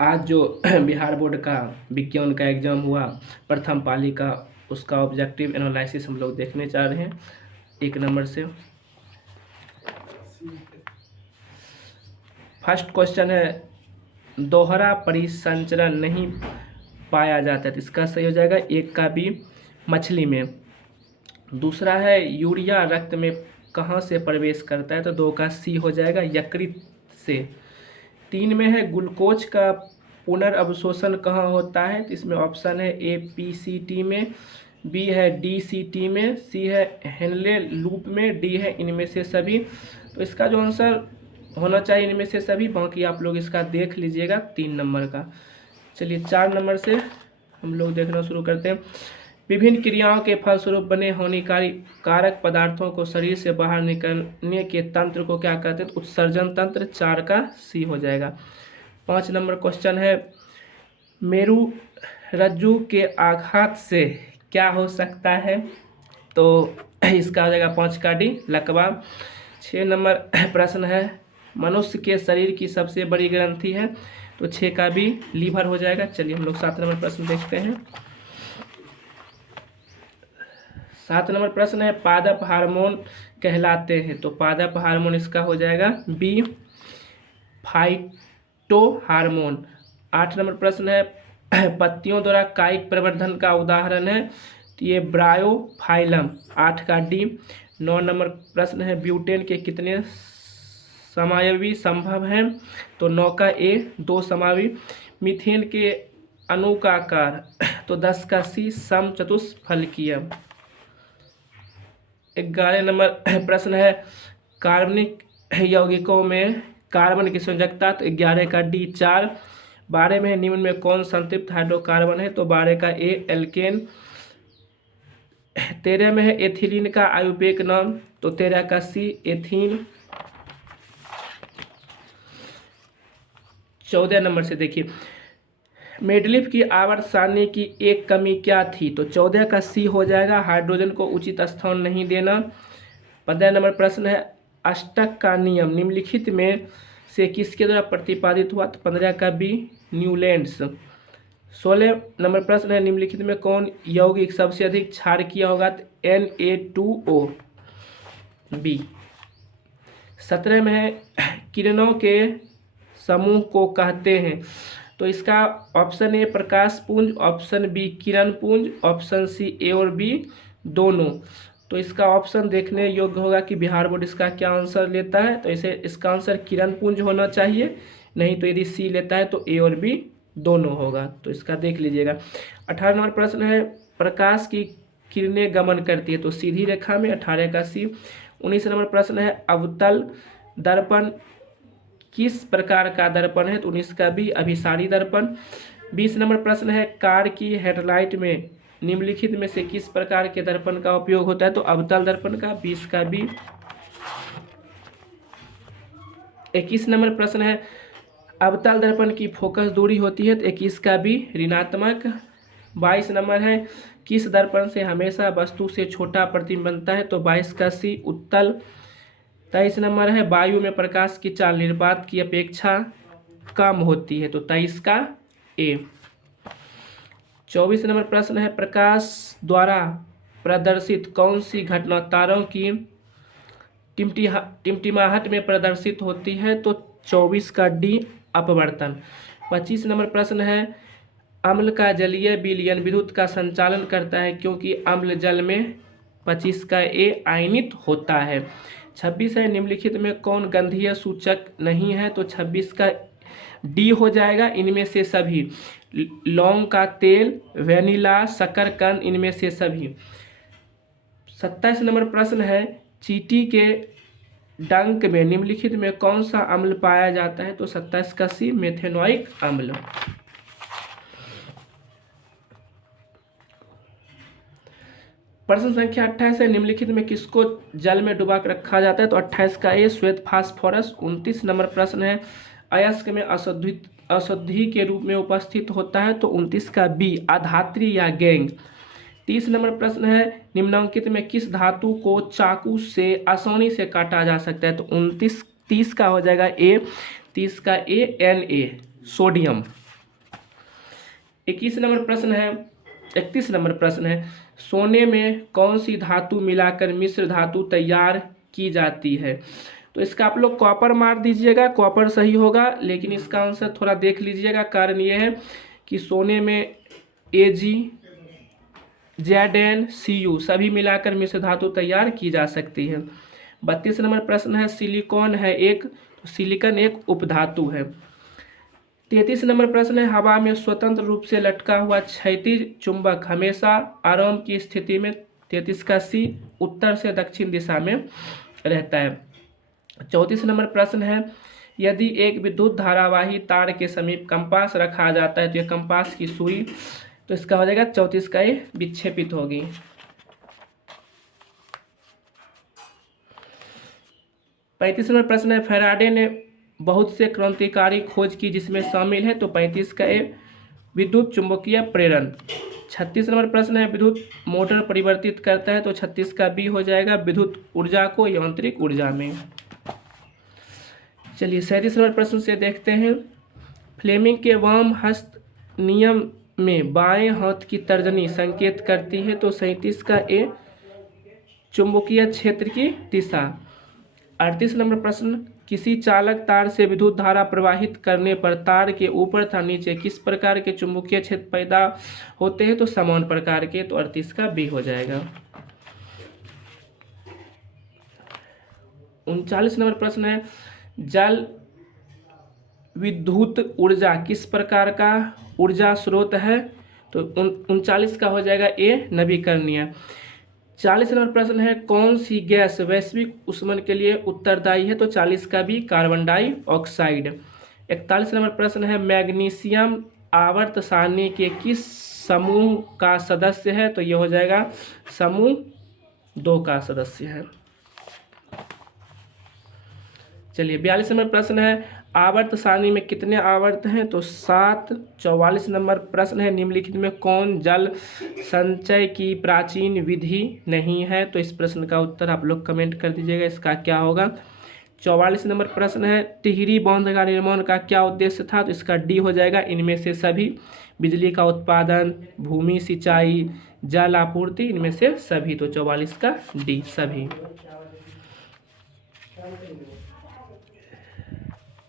आज जो बिहार बोर्ड का विज्ञान का एग्ज़ाम हुआ प्रथम पाली का, उसका ऑब्जेक्टिव एनालिसिस हम लोग देखने जा रहे हैं 1 नंबर से। फर्स्ट क्वेश्चन है, दोहरा परिसंचरण नहीं पाया जाता है, तो इसका सही हो जाएगा 1 का बी, मछली में। दूसरा है, यूरिया रक्त में कहाँ से प्रवेश करता है, तो 2 का सी हो जाएगा, यकृत से। 3 में है, ग्लूकोज का पुनर्अवशोषण कहाँ होता है, तो इसमें ऑप्शन है ए पीसीटी में, बी है डीसीटी में, सी है हेनले लूप में, डी है इनमें से सभी। तो इसका जो आंसर होना चाहिए इनमें से सभी, बाकी आप लोग इसका देख लीजिएगा 3 नंबर का। चलिए 4 नंबर से हम लोग देखना शुरू करते हैं। विभिन्न क्रियाओं के फलस्वरूप बने हानिकारी कारक पदार्थों को शरीर से बाहर निकलने के तंत्र को क्या कहते हैं, तो उत्सर्जन तंत्र। 4 का सी हो जाएगा। 5 नंबर क्वेश्चन है, मेरु रज्जु के आघात से क्या हो सकता है, तो इसका हो जाएगा 5 का डी, लकवा। 6 नंबर प्रश्न है, मनुष्य के शरीर की सबसे बड़ी ग्रंथि है, तो 6 का बी, लीवर हो जाएगा। चलिए हम लोग 7 नंबर प्रश्न देखते हैं। 7 नंबर प्रश्न है, पादप हार्मोन कहलाते हैं, तो पादप हार्मोन इसका हो जाएगा बी, फाइटो हार्मोन। 8 नंबर प्रश्न है, पत्तियों द्वारा कायिक प्रवर्धन का उदाहरण है, तो ये ब्रायोफाइलम। 8 का डी। 9 नंबर प्रश्न है, ब्यूटेन के कितने समावयवी संभव हैं, तो 9 का ए, 2 समावयवी। मीथेन के अणु का आकार, तो 10 का सी, समचतुष्फलकीय। 11 नंबर प्रश्न है, कार्बनिक यौगिकों में कार्बन की संयोजकता, तो 11 का डी, 4। 12 में निम्न में कौन संतृप्त हाइड्रोकार्बन है, तो 12 का ए, एल्केन। 13 में है, एथिलीन का आयुर्वेदिक नाम, तो 13 का सी, एथीन। 14 नंबर से देखिए, मेडलिफ की आवर्त सारणी की एक कमी क्या थी, तो 14 का सी हो जाएगा, हाइड्रोजन को उचित स्थान नहीं देना। 15 नंबर प्रश्न है, अष्टक का नियम निम्नलिखित में से किसके द्वारा प्रतिपादित हुआ, तो 15 का बी, न्यूलैंड्स। 16 नंबर प्रश्न है, निम्नलिखित में कौन यौगिक सबसे अधिक क्षारकीय होगा, तो Na2O, बी। 17 में है, किरणों के समूह को कहते हैं, तो इसका ऑप्शन ए प्रकाश पुंज, ऑप्शन बी किरण पुंज, ऑप्शन सी ए और बी दोनों। तो इसका ऑप्शन देखने योग्य होगा कि बिहार बोर्ड इसका क्या आंसर लेता है, तो इसे इसका आंसर किरण पुंज होना चाहिए, नहीं तो यदि सी लेता है तो ए और बी दोनों होगा, तो इसका देख लीजिएगा। 18 नंबर प्रश्न है, प्रकाश की किरणें गमन करती है, तो सीधी रेखा में, 18 का सी। 19 नंबर प्रश्न है, अवतल दर्पण किस प्रकार का दर्पण है, तो 19 का बी, अभिसारी दर्पण। 20 नंबर प्रश्न है, कार की हेडलाइट में निम्नलिखित में से किस प्रकार के दर्पण का उपयोग होता है, तो अवतल दर्पण का, 20 का बी। 21 नंबर प्रश्न है, अवतल दर्पण की फोकस दूरी होती है, तो 21 का बी, ऋणात्मक। 22 नंबर है, किस दर्पण से हमेशा वस्तु से छोटा प्रतिबिंब बनता है, तो 22 का सी, उत्तल। 23 नंबर है, वायु में प्रकाश की चाल निर्वात की अपेक्षा कम होती है, तो 23 का ए। 24 नंबर प्रश्न है, प्रकाश द्वारा प्रदर्शित कौन सी घटना तारों की टिमटिमाहट में प्रदर्शित होती है, तो 24 का डी, अपवर्तन। 25 नंबर प्रश्न है, अम्ल का जलीय विलयन विद्युत का संचालन करता है क्योंकि अम्ल जल में, 25 का ए, आयनित होता है। 26 है, निम्नलिखित में कौन गंधीय सूचक नहीं है, तो 26 का डी हो जाएगा, इनमें से सभी। लौंग का तेल, वेनिला, शकरकंद, इनमें से सभी। 27 नंबर प्रश्न है, चींटी के डंक में निम्नलिखित में कौन सा अम्ल पाया जाता है, तो 27 का सी, मेथेनोइक अम्ल। प्रश्न संख्या 28 है, निम्नलिखित में किसको जल में डुबा कर रखा जाता है, तो 28 का ए, श्वेत फास्फोरस। 29 नंबर प्रश्न है, अयस्क में अशुद्धि के रूप में उपस्थित होता है, तो 29 का बी, अधात्री या गैंग। 30 नंबर प्रश्न है, निम्नांकित में किस धातु को चाकू से आसानी से काटा जा सकता है, तो 30 का हो जाएगा ए, 30 का ए, Na, सोडियम। 21 नंबर प्रश्न है, 31 नंबर प्रश्न है, सोने में कौन सी धातु मिलाकर मिश्र धातु तैयार की जाती है? तो इसका आप लोग कॉपर मार दीजिएगा, कॉपर सही होगा, लेकिन इसका आंसर थोड़ा देख लीजिएगा। कारण ये है कि सोने में Ag, Zn, Cu सभी मिलाकर मिश्र धातु तैयार की जा सकती है। 32 नंबर प्रश्न है, सिलिकॉन है एक, तो सिलिकॉन एक उपधातु है। 33 नंबर प्रश्न है, हवा में स्वतंत्र रूप से लटका हुआ क्षैतिज चुंबक हमेशा आराम की स्थिति में 33 का सी उत्तर से दक्षिण दिशा में रहता है। 34 नंबर प्रश्न है, यदि एक विद्युत धारावाही तार के समीप कंपास रखा जाता है तो यह कंपास की सुई, तो इसका हो जाएगा 34 का ये विक्षेपित होगी। 35 नंबर प्रश्न है, फैराडे ने बहुत से क्रांतिकारी खोज की जिसमें शामिल है, तो 35 का ए विद्युत चुंबकीय प्रेरण। 36 नंबर प्रश्न है, विद्युत मोटर परिवर्तित करता है, तो 36 का बी हो जाएगा विद्युत ऊर्जा को यांत्रिक ऊर्जा में। चलिए 37 नंबर प्रश्न से देखते हैं, फ्लेमिंग के वाम हस्त नियम में बाएं हाथ की तर्जनी संकेत करती है, तो 37 का ए चुंबकीय क्षेत्र की दिशा। 38 नंबर प्रश्न, किसी चालक तार से विद्युत धारा प्रवाहित करने पर तार के ऊपर तथा नीचे किस प्रकार के चुंबकीय क्षेत्र पैदा होते हैं, तो समान प्रकार के, तो 38 का बी हो जाएगा। 39 नंबर प्रश्न है, जल विद्युत ऊर्जा किस प्रकार का ऊर्जा स्रोत है, तो 39 का हो जाएगा ए नवीकरणीय। 40 नंबर प्रश्न है, कौन सी गैस वैश्विक ऊष्मन के लिए उत्तरदायी है, तो 40 का भी कार्बन डाइऑक्साइड। 41 नंबर प्रश्न है, मैग्नीशियम आवर्त सारणी के किस समूह का सदस्य है, तो ये हो जाएगा समूह 2 का सदस्य है। चलिए 42 नंबर प्रश्न है, आवर्त सारणी में कितने आवर्त हैं, तो 7। 44 नंबर प्रश्न है, निम्नलिखित में कौन जल संचय की प्राचीन विधि नहीं है, तो इस प्रश्न का उत्तर आप लोग कमेंट कर दीजिएगा, इसका क्या होगा। 44 नंबर प्रश्न है, टिहरी बांध का निर्माण का क्या उद्देश्य था, तो इसका डी हो जाएगा इनमें से सभी, बिजली का उत्पादन, भूमि सिंचाई, जल आपूर्ति, इनमें से सभी, तो 44 का डी सभी।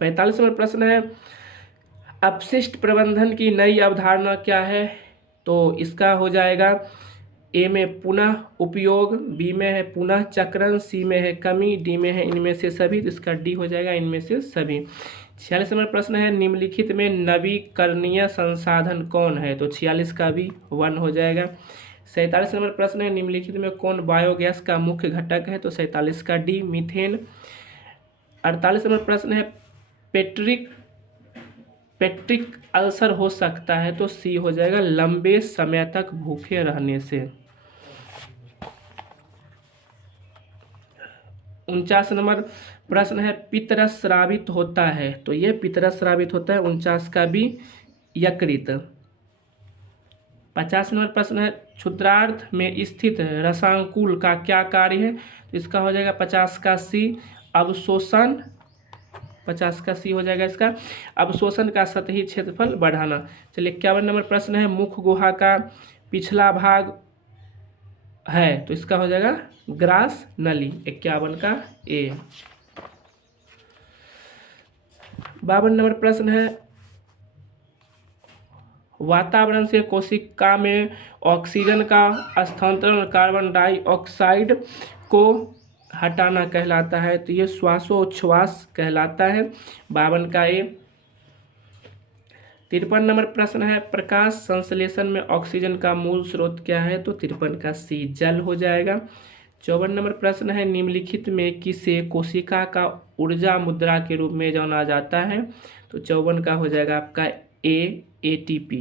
45 नंबर प्रश्न है, अपशिष्ट प्रबंधन की नई अवधारणा क्या है, तो इसका हो जाएगा ए में पुनः उपयोग, बी में है पुनः चक्रण, सी में है कमी, डी में है इनमें से सभी, तो इसका डी हो जाएगा इनमें से सभी। 46 नंबर प्रश्न है, निम्नलिखित में नवीकरणीय संसाधन कौन है, तो 46 का भी 1 हो जाएगा। 47 नंबर प्रश्न है, निम्नलिखित में कौन बायोगैस का मुख्य घटक है, तो 47 का डी मीथेन। 48 नंबर प्रश्न है, पेट्रिक अल्सर हो सकता है, तो सी हो जाएगा लंबे समय तक भूखे रहने से। 49 नंबर प्रश्न है, पित्तरस स्रावित होता है, तो ये पित्तरस स्रावित होता है, 49 का भी यकृत। 50 नंबर प्रश्न है, क्षुद्रार्थ में स्थित रसांकुल का क्या कार्य है, तो इसका हो जाएगा 50 का सी अवशोषण, 50 का सी हो जाएगा इसका अवशोषण का सतही क्षेत्रफल बढ़ाना। चलिए 51 नंबर प्रश्न है, मुख गुहा का पिछला भाग है, तो इसका हो जाएगा ग्रास नली, 51 का ए। 52 नंबर प्रश्न है, वातावरण से कोशिका में ऑक्सीजन का स्थानांतरण कार्बन डाइऑक्साइड को हटाना कहलाता है, तो ये श्वासोच्छ्वास कहलाता है, 52 का ए। 53 नंबर प्रश्न है, प्रकाश संश्लेषण में ऑक्सीजन का मूल स्रोत क्या है, तो 53 का सी जल हो जाएगा। 54 नंबर प्रश्न है, निम्नलिखित में किसे कोशिका का ऊर्जा मुद्रा के रूप में जाना जाता है, तो 54 का हो जाएगा आपका ए एटीपी।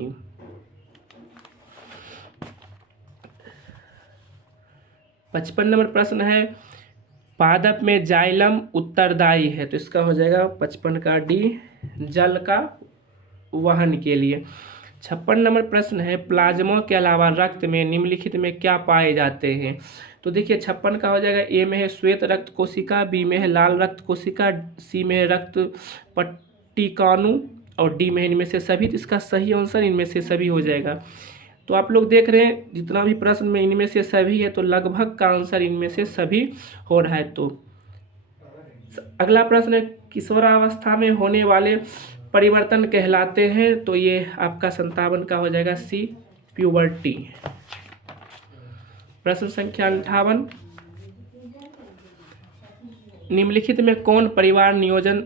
55 नंबर प्रश्न है, पादप में जाइलम उत्तरदायी है, तो इसका हो जाएगा 55 का डी जल का वहन के लिए। 56 नंबर प्रश्न है, प्लाज्मा के अलावा रक्त में निम्नलिखित में क्या पाए जाते हैं, तो देखिए 56 का हो जाएगा ए में है श्वेत रक्त कोशिका, बी में है लाल रक्त कोशिका, सी में है रक्त पट्टिकाणु और डी में इनमें से सभी, तो इसका सही आंसर इनमें से सभी हो जाएगा। तो आप लोग देख रहे हैं जितना भी प्रश्न में इनमें से सभी है तो लगभग का आंसर इनमें से सभी हो रहा है। तो अगला प्रश्न है, किशोरावस्था में होने वाले परिवर्तन कहलाते हैं, तो ये आपका 57 का हो जाएगा सी, प्यूबर्टी। प्रश्न संख्या 58, निम्नलिखित में कौन परिवार नियोजन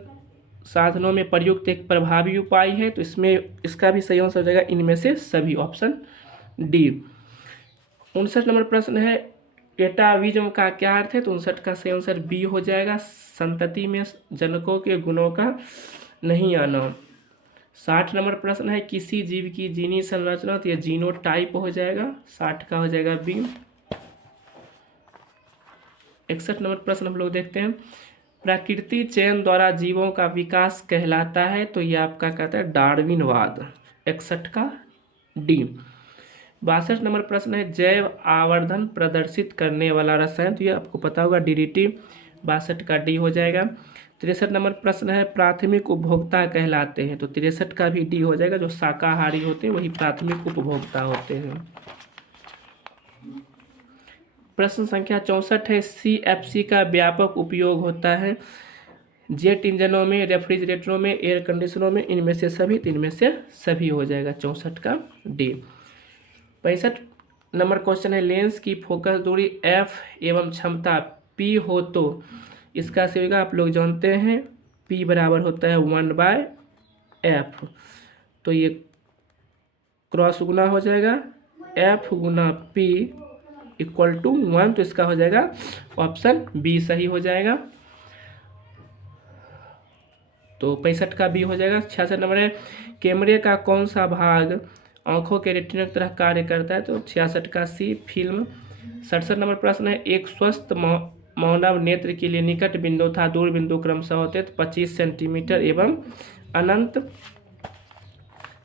साधनों में प्रयुक्त एक प्रभावी उपाय है, तो इसमें इसका भी सही आंसर हो जाएगा इनमें से सभी, ऑप्शन डी। 59 नंबर प्रश्न है, एटाविज्म का क्या अर्थ है, तो 59 का सही आंसर बी हो जाएगा, संतति में जनकों के गुणों का नहीं आना। 60 नंबर प्रश्न है, किसी जीव की जीनी संरचना, तो यह जीनोटाइप हो जाएगा, 60 का हो जाएगा बी। 61 नंबर प्रश्न हम लोग देखते हैं, प्रकृति चयन द्वारा जीवों का विकास कहलाता है, तो यह आपका कहता है डार्विनवाद, 61 का डी। 62 नंबर प्रश्न है, जैव आवर्धन प्रदर्शित करने वाला रसायन, तो ये आपको पता होगा डीडीटी, 62 का डी हो जाएगा। 63 नंबर प्रश्न है, प्राथमिक उपभोक्ता कहलाते हैं, तो 63 का भी डी हो जाएगा, जो शाकाहारी होते हैं वही प्राथमिक उपभोक्ता होते हैं। प्रश्न संख्या 64 है, CFC का व्यापक उपयोग होता है जेट इंजनों में, रेफ्रिजरेटरों में, एयर कंडीशनरों में, इनमें से सभी, तो इनमें से सभी हो जाएगा, 64 का डी। 65 नंबर क्वेश्चन है, लेंस की फोकस दूरी f एवं क्षमता p हो तो इसका सही होगा, आप लोग जानते हैं p बराबर होता है 1/f, तो ये क्रॉस गुना हो जाएगा, f गुना p इक्वल टू 1, तो इसका हो जाएगा ऑप्शन बी सही हो जाएगा, तो 65 का बी हो जाएगा। 66 नंबर है, कैमरे का कौन सा भाग आंखों के रेटिना की तरह कार्य करता है, तो 66 का सी, फिल्म। 67 नंबर प्रश्न है, एक स्वस्थ मानव नेत्र के लिए निकट बिंदु तथा दूर बिंदु क्रमशः होते हैं, तो 25 सेंटीमीटर एवं अनंत।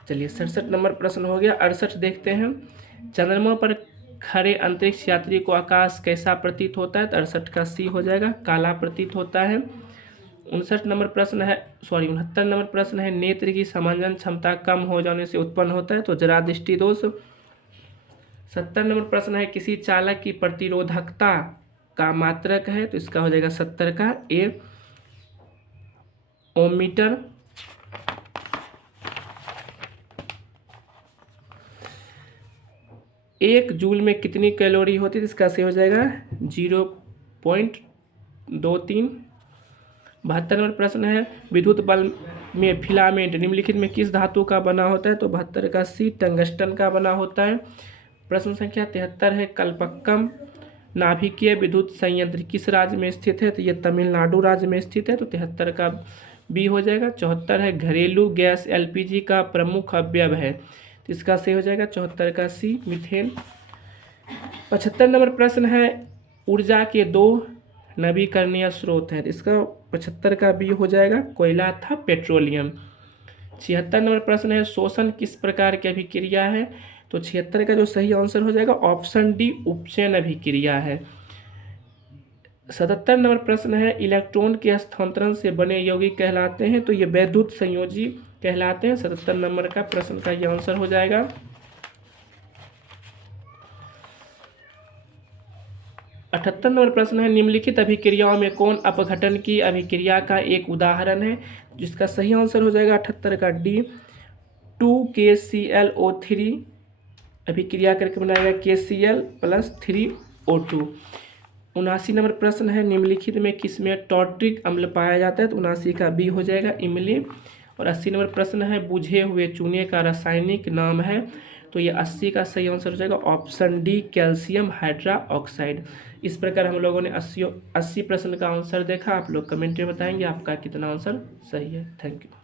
चलिए 67 नंबर प्रश्न हो गया। 68 देखते हैं, चंद्रमा पर खड़े अंतरिक्ष यात्री को आकाश कैसा प्रतीत होता है, तो 68 का सी हो जाएगा, काला प्रतीत होता है। 59 नंबर प्रश्न है 69 नंबर प्रश्न है, नेत्र की समंजन क्षमता कम हो जाने से उत्पन्न होता है, तो जरा दृष्टि दोष। 70 नंबर प्रश्न है, किसी चालक की प्रतिरोधकता का मात्रक है, तो इसका हो जाएगा 70 का ए, ओम मीटर। 1 जूल में कितनी कैलोरी होती है, इसका सही हो जाएगा 0.23। 72 नंबर प्रश्न है, विद्युत बल्ब में फिलामेंट निम्नलिखित में किस धातु का बना होता है, तो 72 का सी, टंगस्टन का बना होता है। प्रश्न संख्या 73 है, कल्पक्कम नाभिकीय विद्युत संयंत्र किस राज्य में स्थित है, तो ये तमिलनाडु राज्य में स्थित है, तो 73 का बी हो जाएगा। 74 है, घरेलू गैस LPG का प्रमुख अवयव है, तो इसका सही हो जाएगा 74 का सी, मीथेन। 75 नंबर प्रश्न है, ऊर्जा के 2 नवीकरणीय स्रोत हैं, तो इसका 75 का बी हो जाएगा, कोयला था पेट्रोलियम। 76 नंबर प्रश्न है, शोषण किस प्रकार की अभिक्रिया है, तो 76 का जो सही आंसर हो जाएगा ऑप्शन डी, उपचयन अभिक्रिया है। 77 नंबर प्रश्न है, इलेक्ट्रॉन के स्थानांतरण से बने यौगिक कहलाते हैं, तो ये वैद्युत संयोजी कहलाते हैं, 77 नंबर का प्रश्न का ये आंसर हो जाएगा। 78 नंबर प्रश्न है, निम्नलिखित अभिक्रियाओं में कौन अपघटन की अभिक्रिया का एक उदाहरण है, जिसका सही आंसर हो जाएगा 78 का डी, 2KClO3 अभिक्रिया करके बनाएगा KCl + 3O2। 79 नंबर प्रश्न है, निम्नलिखित में किसमें टॉर्ट्रिक अम्ल पाया जाता है, तो 79 का बी हो जाएगा, इमली। और 80 नंबर प्रश्न है, बुझे हुए चूने का रासायनिक नाम है, तो ये 80 का सही आंसर हो जाएगा ऑप्शन डी, कैल्शियम हाइड्रोक्साइड। इस प्रकार हम लोगों ने 80 प्रश्न का आंसर देखा। आप लोग कमेंट में बताएंगे आपका कितना आंसर सही है। Thank you.